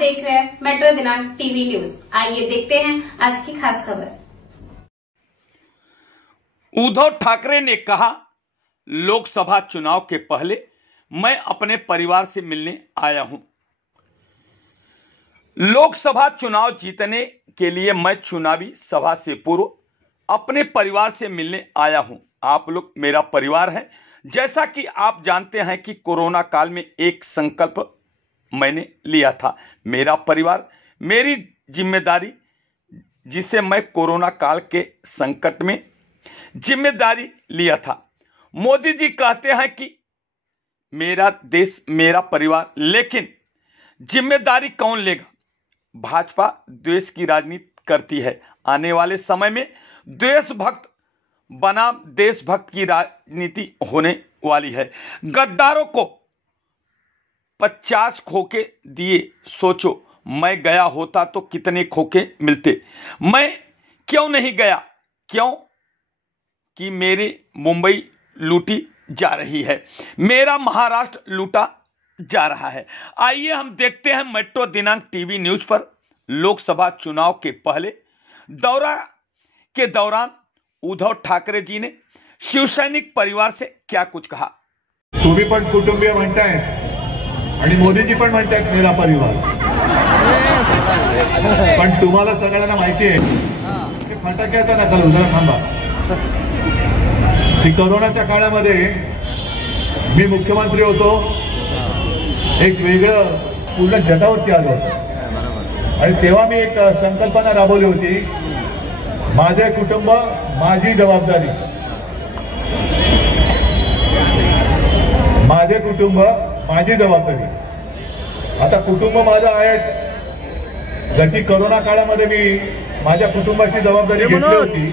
देख रहे हैं मेट्रो दिनांक टीवी न्यूज। आइए देखते हैं आज की खास खबर। उद्धव ठाकरे ने कहा, लोकसभा चुनाव के पहले मैं अपने परिवार से मिलने आया हूं। लोकसभा चुनाव जीतने के लिए मैं चुनावी सभा से पूर्व अपने परिवार से मिलने आया हूं। आप लोग मेरा परिवार है। जैसा कि आप जानते हैं कि कोरोना काल में एक संकल्प मैंने लिया था, मेरा परिवार मेरी जिम्मेदारी, जिसे मैं कोरोना काल के संकट में जिम्मेदारी लिया था। मोदी जी कहते हैं कि मेरा देश मेरा परिवार, लेकिन जिम्मेदारी कौन लेगा? भाजपा द्वेष की राजनीति करती है। आने वाले समय में देशभक्त बनाम देशभक्त की राजनीति होने वाली है। गद्दारों को 50 खोखे दिए, सोचो मैं गया होता तो कितने खोखे मिलते। मैं क्यों नहीं गया? क्यों कि मेरी मुंबई लूटी जा रही है, मेरा महाराष्ट्र लूटा जा रहा है। आइए हम देखते हैं मेट्रो दिनांक टीवी न्यूज पर लोकसभा चुनाव के पहले दौरा के दौरान उद्धव ठाकरे जी ने शिवसैनिक परिवार से क्या कुछ कहा। तुम्ही पण कुटुंबीय म्हणताय आणि मोदीजी पण म्हणतायत मेरा परिवार, पण तुम्हाला सगळ्यांना माहिती आहे की फटाक्याचा नका उदाहरण थांबा की कोरोनाच्या काळामध्ये मी मुख्यमंत्री होतो, एक वेगळं पूर्ण जगावरती आलो आणि तेव्हा मी एक संकल्पना राबवली होती, माझे कुटुंब माझी जबाबदारी, माझे कुटुंब माझी जबाबदारी। आता कुटुंब माझं आहेच, जशी कोरोना काळामध्ये मी माझ्या कुटुंबाची जबाबदारी घेतली होती,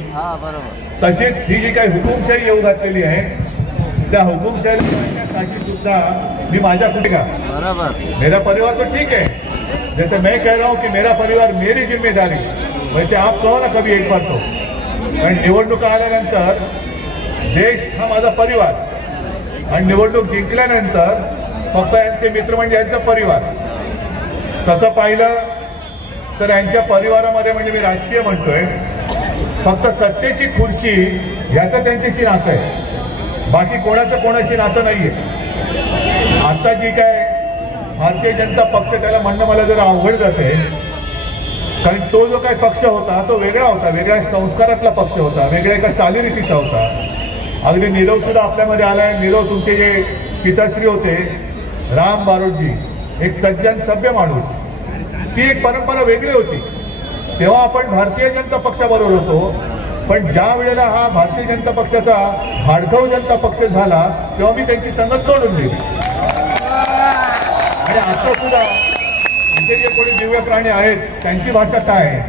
तशीच ही जी काही हुकुमशाही येऊ घातलेली आहे त्या हुकुमशाहीसाठी सुद्धा मी माझ्या कुटुंबा मेरा परिवार तो ठीक है, जैसे मैं कह रहा हूं कि मेरा परिवार मेरी जिम्मेदारी, वैसे आप कहो ना कभी एक बार तो। कारण निवडणुका आल्यानंतर देश हा माझा परिवार आणि निवडणूक जिंकल्यानंतर फक्त यांचे मित्र म्हणजे यांचा परिवार। तसं पाहिलं तर यांच्या परिवारामध्ये म्हणजे मी राजकीय म्हणतोय, फक्त सत्तेची खुर्ची याचं त्यांच्याशी नातं आहे, बाकी कोणाचं कोणाशी नातं नाहीये। आता जी काय भारतीय जनता पक्ष त्याला म्हणणं मला जरा अवघड जाते, कारण तो जो काही पक्ष होता तो वेगळा होता, वेगळ्या संस्कारातला पक्ष होता, वेगळ्या एका चालीरीतीचा होता। अगदी नीरव सुद्धा आपल्यामध्ये आलाय। नीरव तुमचे जे पिताश्री होते राम बारोटजी, एक सज्जन सभ्य माणूस, ती एक परंपरा वेगळी होती। तेव्हा आपण भारतीय जनता पक्षाबरोबर होतो, पण ज्या वेळेला हा भारतीय जनता पक्षाचा भाडखाऊ जनता पक्ष झाला तेव्हा मी त्यांची संगत सोडून दिली। आणि आता सुद्धा इथे जे कोणी दिव्य प्राणी आहेत त्यांची भाषा काय आहे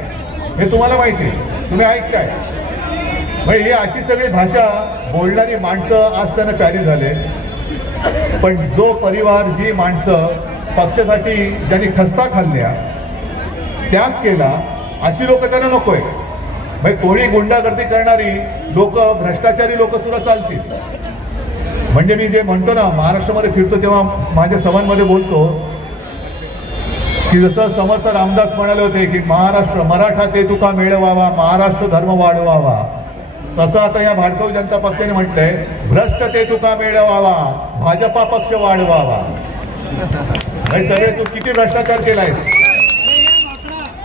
हे तुम्हाला माहिती आहे, तुम्ही ऐकताय। म्हणजे ही अशी सगळी भाषा बोलणारी माणसं आज त्यांना प्यारी झाले, पण जो परिवार, जी माणसं पक्षासाठी ज्यांनी खस्ता खाल्ल्या, त्याग केला, अशी लोक त्यांना नकोय। भाई कोणी गुंडागर्दी करणारी लोक, भ्रष्टाचारी लोक सुद्धा चालतील। म्हणजे मी जे म्हणतो ना, महाराष्ट्रामध्ये फिरतो तेव्हा माझ्या सभांमध्ये बोलतो की जसं समर्थ रामदास म्हणाले होते की महाराष्ट्र मराठा ते तुका मिळवावा, महाराष्ट्र धर्म वाढवावा, तसं आता या भाडखाऊ जनता पक्षाने म्हटलंय भ्रष्ट ते तुका मिळवावा, भाजपा पक्ष वाढवावा। भाई सगळे तू किती भ्रष्टाचार केलाय,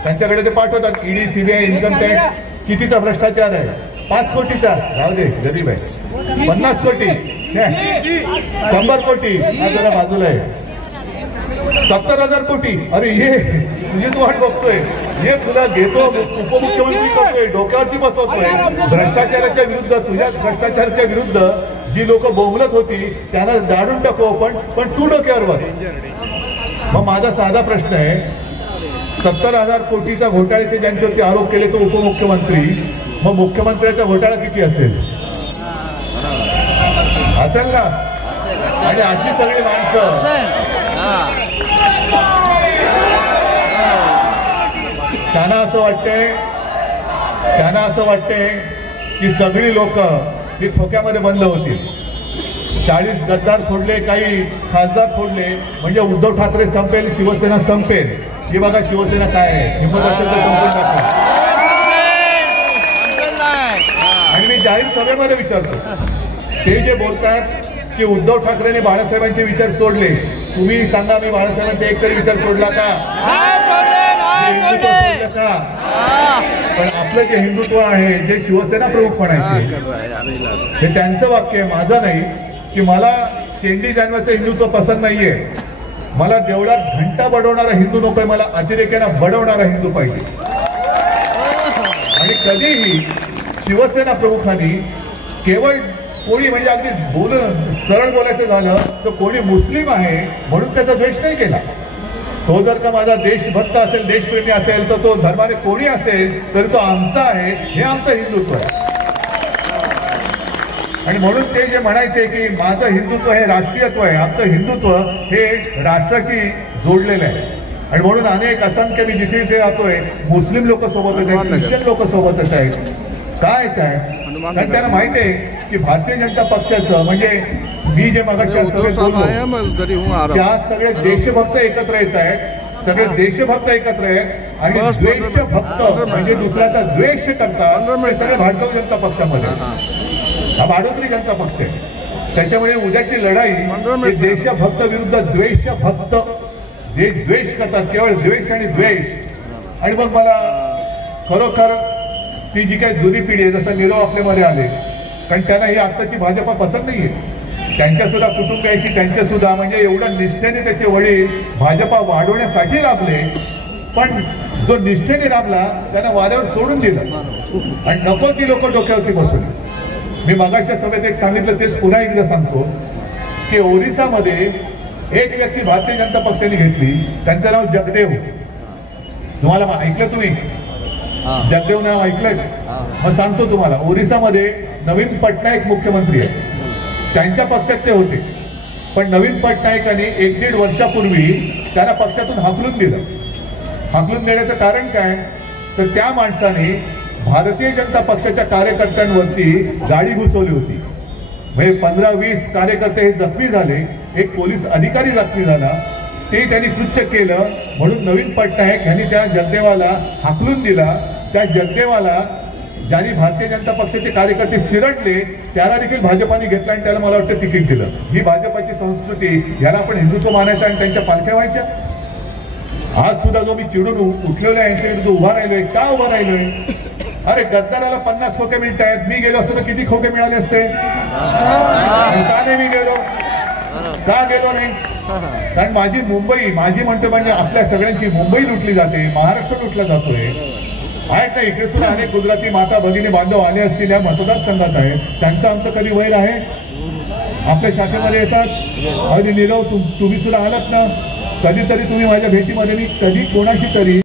त्यांच्याकडे ते पाठवतात ईडी, सीबीआय, इन्कम टॅक्स, कितीचा भ्रष्टाचार आहे? 5 कोटीचा, राहू दे गरीब आहे, 50 कोटी, 100 कोटी, हा जरा बाजूला आहे, 70,000 कोटी, अरे ये तुझी तू वाट बघतोय, ये तुला घेतो उपमुख्यमंत्री करतोय, डोक्यावरती बसवतोय। भ्रष्टाचाराच्या विरुद्ध, तुझ्या भ्रष्टाचाराच्या विरुद्ध जी लोक बोंबलत होती त्यांना दाडून टाकू आपण, पण तू डोक्यावर बस। मग माझा साधा प्रश्न आहे, 70,000 कोटीचा घोटाळ्याचे ज्यांच्यावरती आरोप केले तो उपमुख्यमंत्री, मग मुख्यमंत्र्याचा घोटाळा किती असेल? असेल ना? आणि अशी सगळी माणसं त्यांना असं वाटतंय की सगळी लोक ही खोक्यामध्ये बंद होतील। 40 गद्दार फोडले, काही खासदार फोडले म्हणजे उद्धव ठाकरे संपेल, शिवसेना संपेल, हे बघा शिवसेना काय आहे, हिंमत असेल तर संपून टाका. आणि मी जाहीर सभेमध्ये विचारतो, ते जे बोलतात की उद्धव ठाकरेंनी बाळासाहेबांचे विचार सोडले, तुम्ही सांगा मी बाळासाहेबांचा एक तरी विचार सोडला का? पण आपलं जे हिंदुत्व आहे, जे शिवसेना प्रमुख म्हणायचे, हे त्यांचं वाक्य आहे, माझं नाही, की मला शेंडी जानवाचं हिंदुत्व पसंत नाहीये, मला देवळात घंटा बडवणारा हिंदू नकोय, मला अतिरेक्यानं बडवणारा हिंदू पाहिजे. आणि कधीही शिवसेना प्रमुखांनी केवळ कोणी म्हणजे अगदी सरळ बोलायचं झालं तर कोणी मुस्लिम आहे म्हणून त्याचा द्वेष नाही केला. तो जर का माझा देशभक्त असेल, देशप्रेमी असेल, तर तो धर्माने कोणी असेल तरी तो आमचा आहे, हे आमचं हिंदुत्व आहे. आणि म्हणून ते जे म्हणायचे की माझं हिंदुत्व हे राष्ट्रीयत्व आहे, आमचं हिंदुत्व हे राष्ट्राशी जोडलेलं आहे. आणि म्हणून अनेक असंख्य मी जिथे जिथे राहतोय, मुस्लिम लोक सोबतच आहेत, ख्रिश्चन लोक सोबतच आहेत. काय काय कारण त्यांना माहिती आहे की भारतीय जनता पक्षाचं म्हणजे मी जे मगाशी त्या सगळे देशभक्त एकत्र येत आहेत, सगळे देशभक्त एकत्र आहेत आणि द्वेषभक्त म्हणजे दुसऱ्याचा द्वेष करतात ते सगळे भारतीय जनता पक्षामध्ये. हा भाडोत्री जनता पक्ष आहे. त्याच्यामुळे उद्याची लढाई देशभक्त विरुद्ध द्वेषभक्त, जे द्वेष करतात, केवळ द्वेष आणि द्वेष. आणि मग मला खरोखर ती जी काही जुनी पिढी आहे, जसं नीरव आपल्यामध्ये आले, कारण त्यांना ही आत्ताची भाजपा पसंत नाहीये. त्यांच्या सुद्धा कुटुंबियाशी त्यांच्या सुद्धा म्हणजे एवढ्या निष्ठेने त्याचे वडील भाजपा वाढवण्यासाठी राबले, पण जो निष्ठेने राबला त्यांना वाऱ्यावर सोडून दिलं आणि नको ती लोक डोक्यावरती बसवली. मी मगाच्या सभेत एक सांगितलं, तेच पुन्हा एकदा सांगतो की ओरिसामध्ये एक व्यक्ती भारतीय जनता पक्षाने घेतली, त्यांचं नाव जगदेव. तुम्हाला ऐकलं, तुम्ही जगदेव नाव ऐकलंय? मग सांगतो तुम्हाला, ओरिसामध्ये नवीन पटनायक मुख्यमंत्री आहे, त्यांच्या पक्षात ते होते. पण नवीन पटनायकांनी 1-1.5 वर्षापूर्वी त्यांना पक्षातून हाकलून दिलं. हाकलून देण्याचं कारण काय, तर त्या माणसाने भारतीय जनता पक्षाच्या कार्यकर्त्यांवरती गाडी घुसवली होती. म्हणजे 15-20 कार्यकर्ते हे जखमी झाले, एक पोलीस अधिकारी जखमी झाला. ते त्यांनी कृत्य केलं म्हणून नवीन पटनायक यांनी त्या जगदेवाला हाकलून दिला. त्या जगदेवाला ज्यांनी भारतीय जनता पक्षाचे कार्यकर्ते चिरडले त्याला देखील भाजपाने घेतला आणि त्याला मला वाटतं तिकीट दिलं. ही भाजपाची संस्कृती, याला आपण हिंदुत्व मानायचं आणि त्यांच्या पालख्या व्हायच्या. आज सुद्धा जो मी चिडून उठलेलो आहे, यांच्या विरुद्ध उभा राहिलोय, का उभा राहिलोय? अरे गद्दाराला 50 खोके मिळत आहेत, मी गेलो असतो तर किती खोके मिळाले असते? का नाही मी गेलो? का गेलो नाही? कारण माझी मुंबई, माझी म्हणतो म्हणजे आपल्या सगळ्यांची मुंबई लुटली जाते, महाराष्ट्र लुटला जातोय. आहेत ना, इकडे सुद्धा अनेक गुजराती माता भगिनी बांधव आले असतील या मतदारसंघात आहे, त्यांचं आमचं कधी वैर आहे? आपल्या शाखेमध्ये येतात. अगदी नीरव तुम्ही सुद्धा आलात ना, कधीतरी तुम्ही माझ्या भेटीमध्ये मी कधी कोणाशी तरी